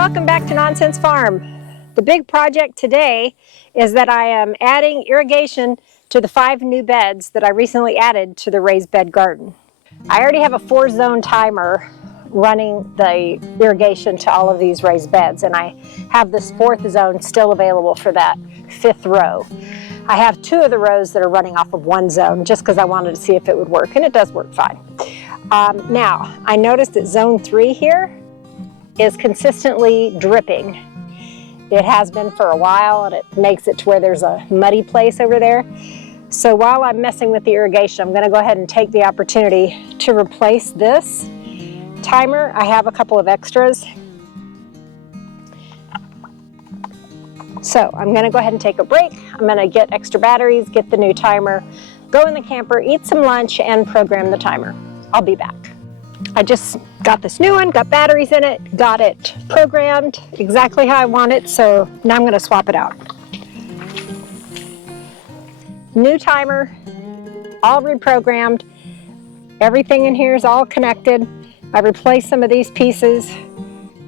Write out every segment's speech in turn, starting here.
welcome back to Nonsense Farm. The big project today is that I am adding irrigation to the 5 new beds that I recently added to the raised bed garden. I already have a 4-zone timer running the irrigation to all of these raised beds, and I have this 4th zone still available for that 5th row. I have 2 of the rows that are running off of 1 zone just because I wanted to see if it would work, and it does work fine. Now, I noticed that zone 3 here is consistently dripping. It has been for a while, and it makes it to where there's a muddy place over there. So while I'm messing with the irrigation, I'm going to go ahead and take the opportunity to replace this timer. I have a couple of extras. So I'm going to go ahead and take a break. I'm going to get extra batteries, get the new timer, go in the camper, eat some lunch, and program the timer. I'll be back. I just got this new one, got batteries in it, got it programmed exactly how I want it, so now I'm going to swap it out. New timer, all reprogrammed. Everything in here is all connected. I replaced some of these pieces.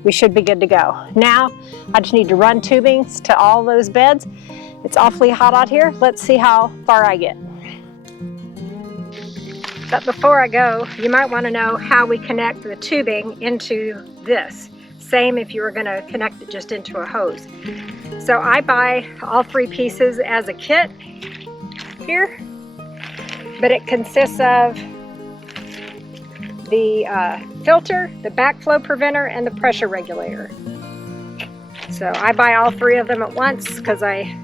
We should be good to go. Now, I just need to run tubings to all those beds. It's awfully hot out here. Let's see how far I get. But before I go, you might want to know how we connect the tubing into this. Same if you were going to connect it just into a hose. So I buy all 3 pieces as a kit here, but it consists of the filter, the backflow preventer, and the pressure regulator. So I buy all 3 of them at once because I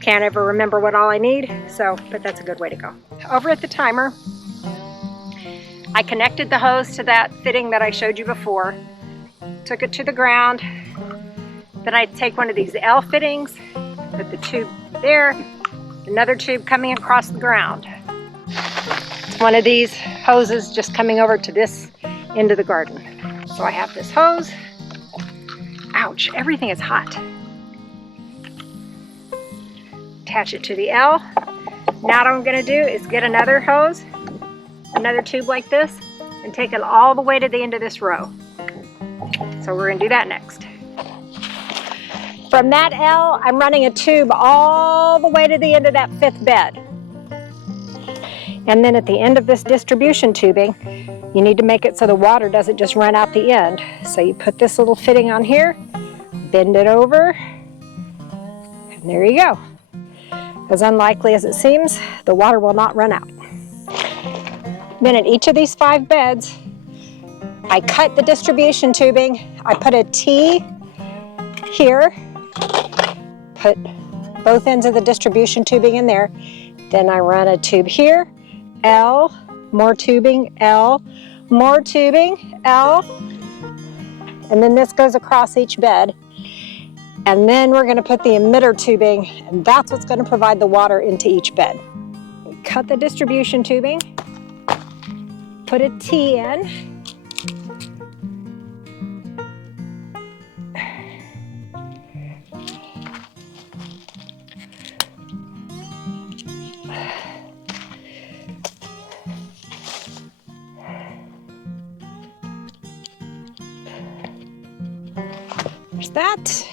can't ever remember what all I need, but that's a good way to go. Over at the timer, I connected the hose to that fitting that I showed you before, took it to the ground, then I take one of these L fittings, put the tube there, another tube coming across the ground. It's one of these hoses just coming over to this end of the garden. So I have this hose. Ouch, everything is hot. Attach it to the L. Now what I'm going to do is get another hose, another tube like this, and take it all the way to the end of this row. So we're going to do that next. From that L, I'm running a tube all the way to the end of that 5th bed. And then at the end of this distribution tubing, you need to make it so the water doesn't just run out the end. So you put this little fitting on here, bend it over, and there you go. As unlikely as it seems, the water will not run out. Then at each of these 5 beds, I cut the distribution tubing. I put a T here, put both ends of the distribution tubing in there. Then I run a tube here, L, more tubing, L, more tubing, L, and then this goes across each bed. And then we're going to put the emitter tubing, and that's what's going to provide the water into each bed. We cut the distribution tubing, put a T in, there's that.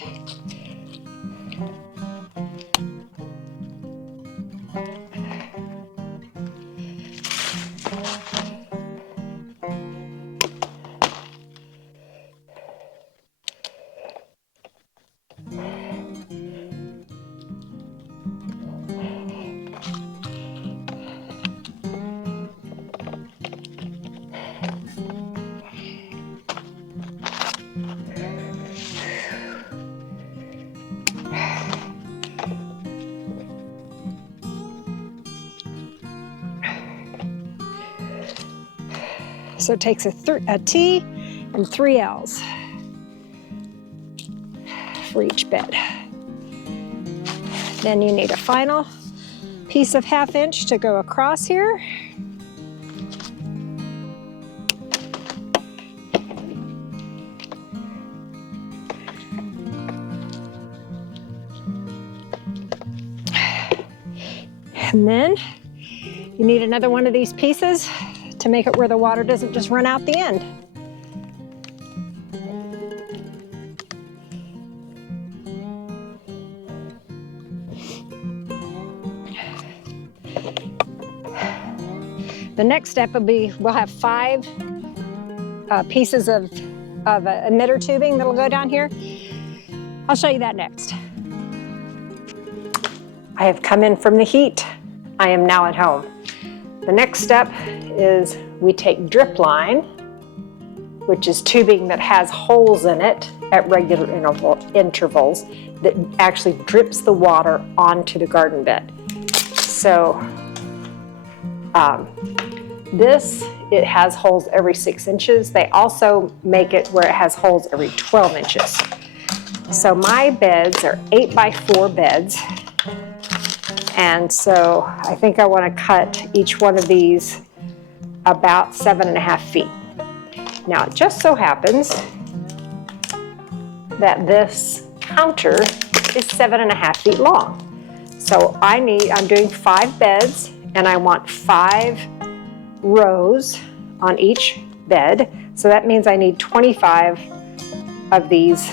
So it takes a T and 3 L's for each bed. Then you need a final piece of 1/2 inch to go across here. And then you need another one of these pieces to make it where the water doesn't just run out the end. The next step will be, we'll have 5 pieces of emitter tubing that'll go down here. I'll show you that next. I have come in from the heat. I am now at home. The next step is we take drip line, which is tubing that has holes in it at regular intervals that actually drips the water onto the garden bed. So it has holes every 6 inches. They also make it where it has holes every 12 inches. So my beds are 8 by 4 beds. And so I think I want to cut each one of these about 7.5 feet. Now it just so happens that this counter is 7.5 feet long. So I'm doing 5 beds, and I want 5 rows on each bed. So that means I need 25 of these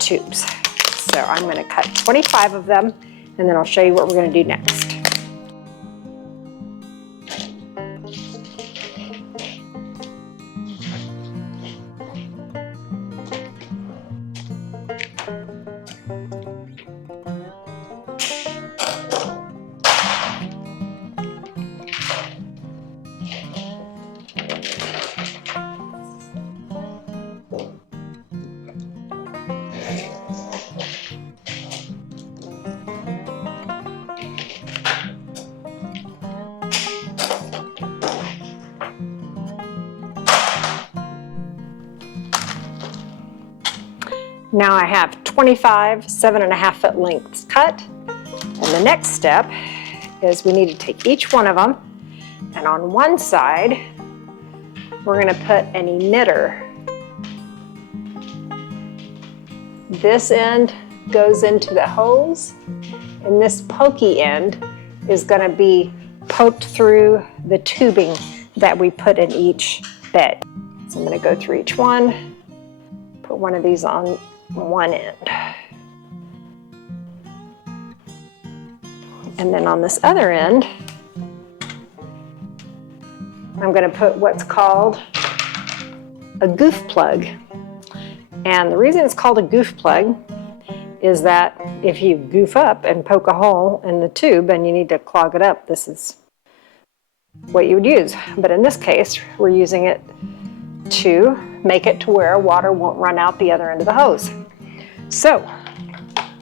tubes. So I'm going to cut 25 of them, and then I'll show you what we're going to do next. Now I have 25 7.5 foot lengths cut. And the next step is we need to take each one of them, and on one side, we're going to put an emitter. This end goes into the hose, and this pokey end is going to be poked through the tubing that we put in each bed. So I'm going to go through each one, put one of these on one end. And then on this other end, I'm going to put what's called a goof plug. And the reason it's called a goof plug is that if you goof up and poke a hole in the tube and you need to clog it up, this is what you would use. But in this case, we're using it to make it to where water won't run out the other end of the hose. So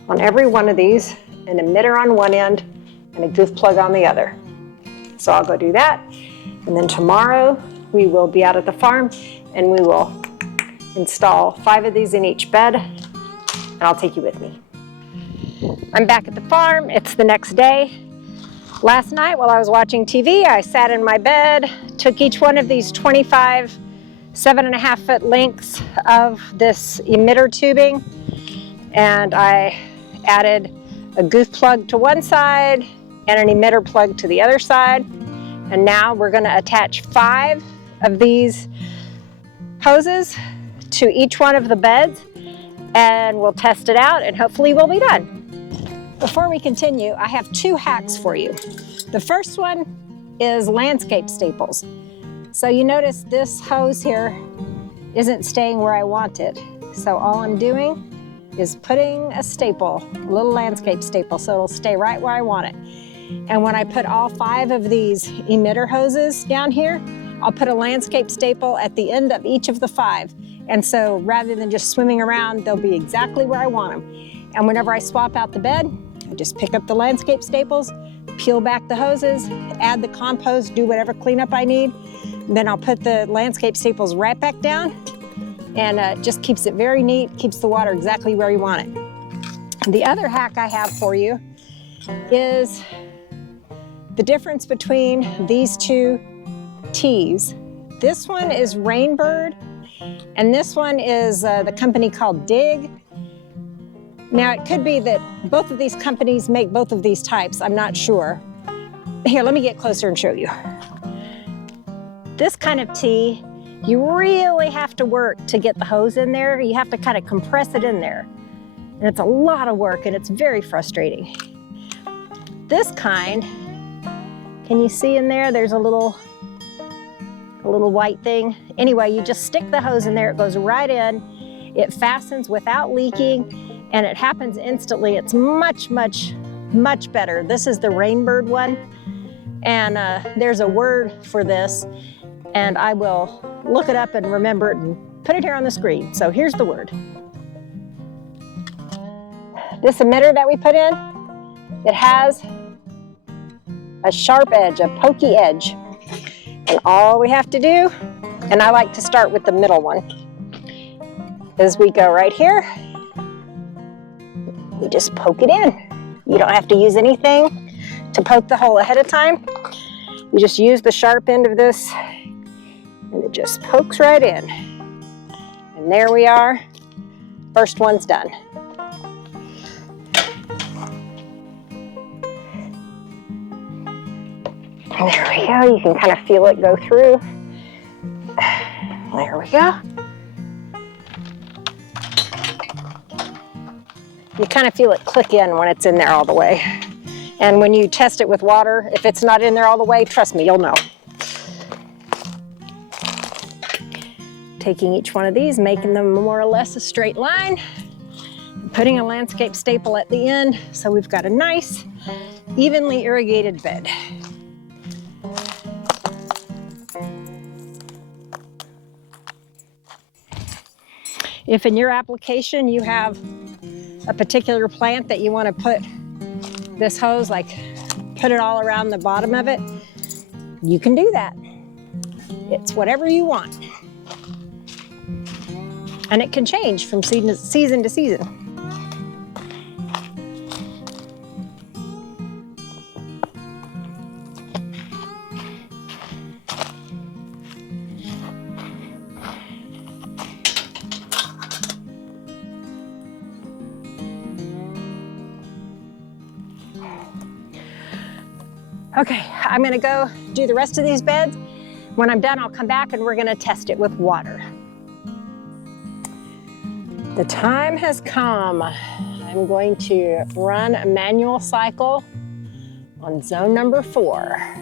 on every one of these, an emitter on one end and a goof plug on the other. So I'll go do that, and then tomorrow we will be out at the farm and we will install 5 of these in each bed, and I'll take you with me. I'm back at the farm. It's the next day. Last night while I was watching TV, I sat in my bed, took each one of these 25 7.5 foot lengths of this emitter tubing, and I added a goof plug to one side and an emitter plug to the other side. And now we're going to attach 5 of these hoses to each one of the beds, and we'll test it out and hopefully we'll be done. Before we continue, I have 2 hacks for you. The first one is landscape staples. So you notice this hose here isn't staying where I want it. So all I'm doing is putting a staple, a little landscape staple, so it'll stay right where I want it. And when I put all 5 of these emitter hoses down here, I'll put a landscape staple at the end of each of the 5. And so rather than just swimming around, they'll be exactly where I want them. And whenever I swap out the bed, I just pick up the landscape staples, peel back the hoses, add the compost, do whatever cleanup I need. Then I'll put the landscape staples right back down, and it just keeps it very neat, keeps the water exactly where you want it. The other hack I have for you is the difference between these 2 teas. This one is Rainbird, and this one is the company called Dig. Now it could be that both of these companies make both of these types, I'm not sure. Here, let me get closer and show you. This kind of tea, you really have to work to get the hose in there. You have to kind of compress it in there. And it's a lot of work, and it's very frustrating. This kind, can you see in there, there's a little a little white thing. Anyway, you just stick the hose in there, it goes right in, it fastens without leaking, and it happens instantly. It's much, much, much better. This is the Rainbird one, and there's a word for this, and I will look it up and remember it and put it here on the screen. So here's the word. This emitter that we put in, it has a sharp edge, a pokey edge. And all we have to do, and I like to start with the middle one, is we go right here. We just poke it in. You don't have to use anything to poke the hole ahead of time. You just use the sharp end of this, and it just pokes right in. And there we are. First one's done. And there we go, you can kind of feel it go through. There we go. You kind of feel it click in when it's in there all the way. And when you test it with water, if it's not in there all the way, trust me, you'll know. Taking each one of these, making them more or less a straight line, and putting a landscape staple at the end, so we've got a nice, evenly irrigated bed. If in your application you have a particular plant that you want to put this hose, like put it all around the bottom of it, you can do that. It's whatever you want. And it can change from season to season. Okay, I'm gonna go do the rest of these beds. When I'm done, I'll come back and we're gonna test it with water. The time has come. I'm going to run a manual cycle on zone number 4.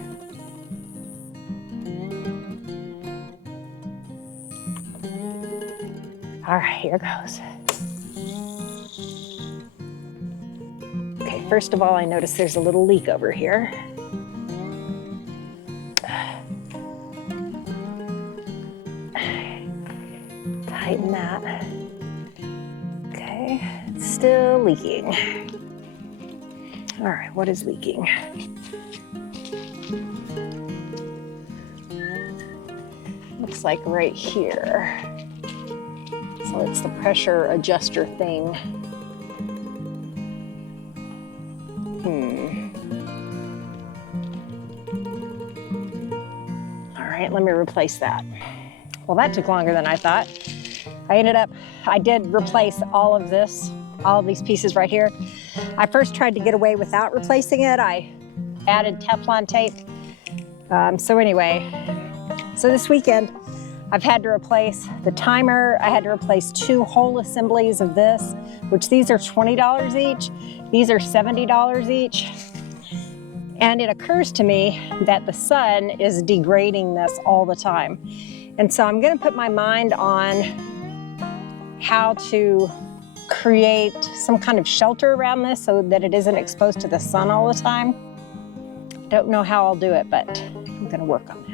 All right, here goes. Okay, first of all, I notice there's a little leak over here. Tighten that. Okay, it's still leaking. All right, what is leaking? Looks like right here. So it's the pressure adjuster thing. All right, let me replace that. Well, that took longer than I thought. I did replace all of this, all of these pieces right here. I first tried to get away without replacing it. I added Teflon tape. So anyway, so this weekend, I've had to replace the timer. I had to replace 2 whole assemblies of this, which these are $20 each. These are $70 each. And it occurs to me that the sun is degrading this all the time. And so I'm gonna put my mind on how to create some kind of shelter around this so that it isn't exposed to the sun all the time. Don't know how I'll do it, but I'm gonna work on that.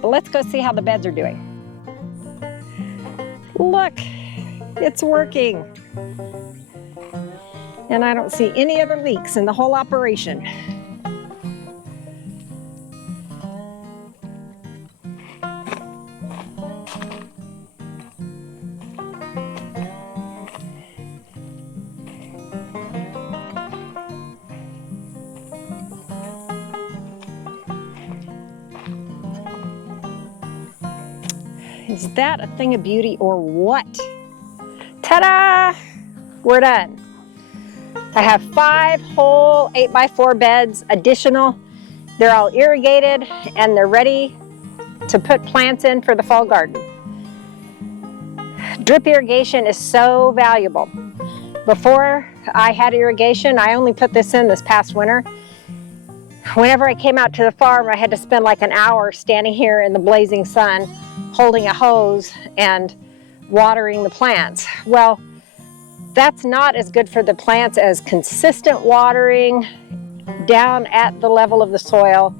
But let's go see how the beds are doing. Look, it's working. And I don't see any other leaks in the whole operation. Is that a thing of beauty or what? Ta-da! We're done. I have 5 whole 8x4 beds additional. They're all irrigated and they're ready to put plants in for the fall garden. Drip irrigation is so valuable. Before I had irrigation, I only put this in this past winter. Whenever I came out to the farm, I had to spend like an hour standing here in the blazing sun, holding a hose and watering the plants. Well, that's not as good for the plants as consistent watering down at the level of the soil.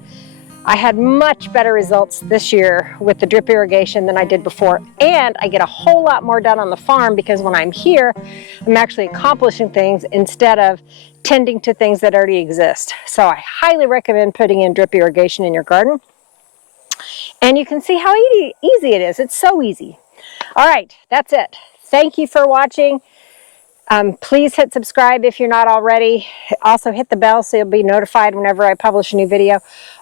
I had much better results this year with the drip irrigation than I did before, and I get a whole lot more done on the farm because when I'm here, I'm actually accomplishing things instead of tending to things that already exist. So I highly recommend putting in drip irrigation in your garden. And you can see how easy it is. It's so easy. All right, that's it. Thank you for watching. Please hit subscribe if you're not already. Also hit the bell so you'll be notified whenever I publish a new video.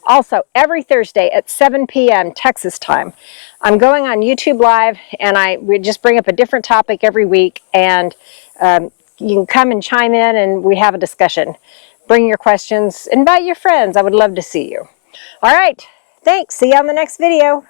Also, every Thursday at 7 p.m. Texas time, I'm going on YouTube Live, and we just bring up a different topic every week, and you can come and chime in and we have a discussion. Bring your questions, invite your friends. I would love to see you. All right, thanks. See you on the next video.